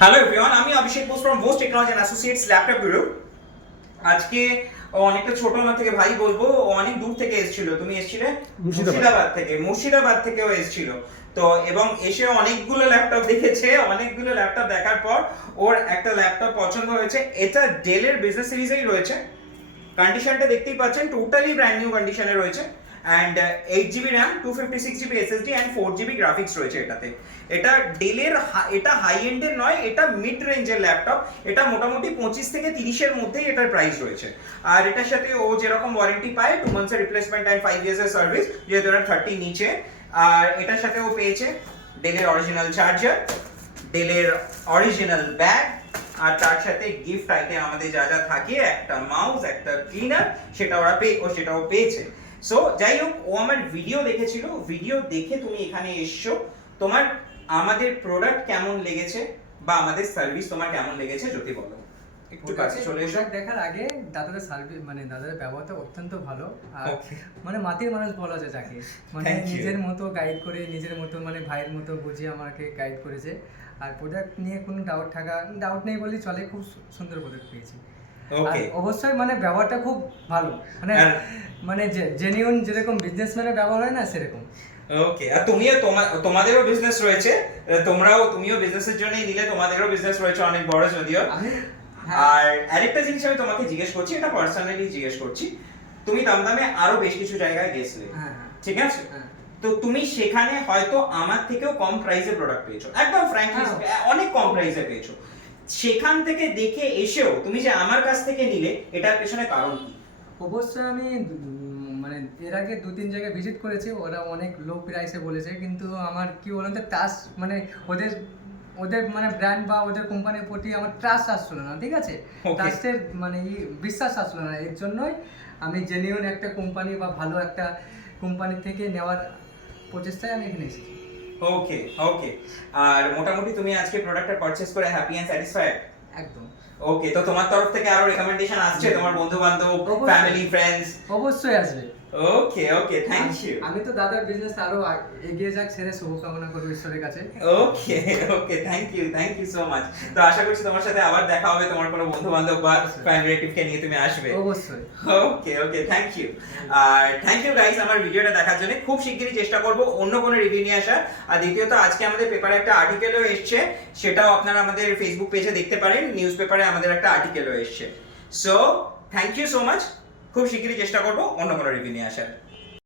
Hello everyone, আমি Abhishek Bose from Bose technology and associates laptop bureau. আজকে ও অনেকটা ছোট না থেকে ভাই বলবো, ও অনেক দূর থেকে এসেছিল। তুমি এসেছিলে মুর্শিদাবাদ থেকে ও এসেছিল। তো এবং এসে অনেকগুলো ল্যাপটপ দেখেছে, অনেকগুলো ল্যাপটপ দেখার পর ওর একটা ল্যাপটপ পছন্দ হয়েছে। এটা ডেলের বিজনেস সিরিজেই রয়েছে। কন্ডিশনটা দেখতেই পাচ্ছেন, টোটালি ব্র্যান্ড নিউ কন্ডিশনে রয়েছে। And 8 GB RAM, 256 GB SSD and 4 GB graphics রয়েছে এটাতে। এটা ডেলের এটা হাই এন্ডের নয়, এটা মিড রেঞ্জের ল্যাপটপ। এটা মোটামুটি 25 থেকে 30 এর মধ্যেই এটার প্রাইস রয়েছে। আর এটার সাথে ও যেরকম ওয়ারেন্টি পায়, 2 months এর রিপ্লেসমেন্ট অ্যান্ড 5 years এর সার্ভিস, যেহেতু এটা 30 নিচে। আর এটার সাথে ও পেয়েছে ডেলের অরিজিনাল চার্জার, ডেলের অরিজিনাল ব্যাগ, আর তার সাথে গিফট আইটেম আমাদের যা যা থাকে, একটা মাউস, একটা ক্লিনার, সেটাও পেয়েছে। সো যাই হোক, ও আমার ভিডিও দেখেছিল, ভিডিও দেখে তুমি এখানে এসছো। তোমার আমাদের প্রোডাক্ট কেমন লেগেছে বা আমাদের সার্ভিস তোমার কেমন লেগেছে যদি বলো। একটু কাছে চলে এসো। প্রোডাক্ট দেখার আগে দাদাদের সার্ভিস দাদাদের ব্যবহারটা অত্যন্ত ভালো। আর মাটির মানুষ বলা যায় যাকে, নিজের মতো গাইড করে, নিজের মতো ভাইয়ের মতো বুঝিয়ে আমাকে গাইড করেছে। আর প্রোডাক্ট নিয়ে কোনো ডাউট নেই বললেই চলে, খুব সুন্দর প্রোডাক্ট পেয়েছি। অবশ্যই ব্যবহারটা খুব ভালো, জেনিউন যেরকম বিজনেসম্যানের ব্যবহার হয় না সেরকম। ওকে, আর তোমাদেরও বিজনেস রয়েছে, তুমিও বিজনেসের জন্যই নিলে, তোমাদেরও বিজনেস রয়েছে অনেক বড় যদিও। আর আরেকটা জিনিস আমি তোমাকে জিজ্ঞেস করছি, এটা পার্সোনালি জিজ্ঞেস করছি, তুমি দমদমে আরো বেশ কিছু জায়গায় গেছিলে, ঠিক আছে? তো তুমি সেখানে হয়তো আমার থেকেও কম প্রাইসে প্রোডাক্ট পেয়েছো, একদম ফ্র্যাঙ্কলি অনেক কম প্রাইসে পেয়েছো। সেখান থেকে দেখে এসেও তুমি যে আমার কাছ থেকে নিলে, এটার পেছনে কারণ কি? অবশ্যই আমি এর আগে 2-3 জায়গায় ভিজিট করেছি, ওরা অনেক লো প্রাইসে বলেছে, কিন্তু আমার কি বলুন তো, ট্রাস্ট ওদের ওদের ব্র্যান্ড বা ওদের কোম্পানির প্রতি আমার ট্রাস্ট আসছিল না, ঠিক আছে? ট্রাস্টের বিশ্বাস আসলো না। এর জন্যই আমি জেনিউন একটা কোম্পানি বা ভালো একটা কোম্পানি থেকে নেওয়ার প্রচেষ্টায় আমি এখানে এসেছি। ওকে ওকে, আর মোটামুটি তুমি আজকে প্রোডাক্টটা পারচেজ করে হ্যাপি এন্ড স্যাটিসফাইড? একদম। ওকে, তো তোমার তরফ থেকে আরো রেকমেন্ডেশন আসছে তোমার বন্ধু বান্ধব, ফ্যামিলি, ফ্রেন্ডস? অবশ্যই আসবে। ওকে ওকে, থ্যাংক ইউ। আমি তো দাদার বিজনেস আরো এগিয়ে যাক সেটা শুভকামনা করব ঈশ্বরের কাছে। ওকে okay, thank you so much. তো আশা করছি তোমার সাথে আবার দেখা হবে, তোমার কোনো বন্ধু বান্ধব বা ফ্যামিলি রিলেটিভকে নিয়ে তুমি আসবে। অবশ্যই। Okay okay, thank you. আর থ্যাংক ইউ গাইস আমার ভিডিওটা দেখার জন্য। খুব শিগগিরই চেষ্টা করব অন্য কোনো রিভিউ নিয়ে আসার। আর দ্বিতীয়ত, আজকে আমাদের পেপারে একটা আর্টিকেলও এসেছে, সেটাও আপনারা আমাদের ফেসবুক পেজে দেখতে পারেন। নিউজ পেপারে আমাদের একটা আর্টিকেলও এসেছে। So thank you so much. খুব শিগগিরই চেষ্টা করব অন্য কোনো রিভিউ নিয়ে আসার।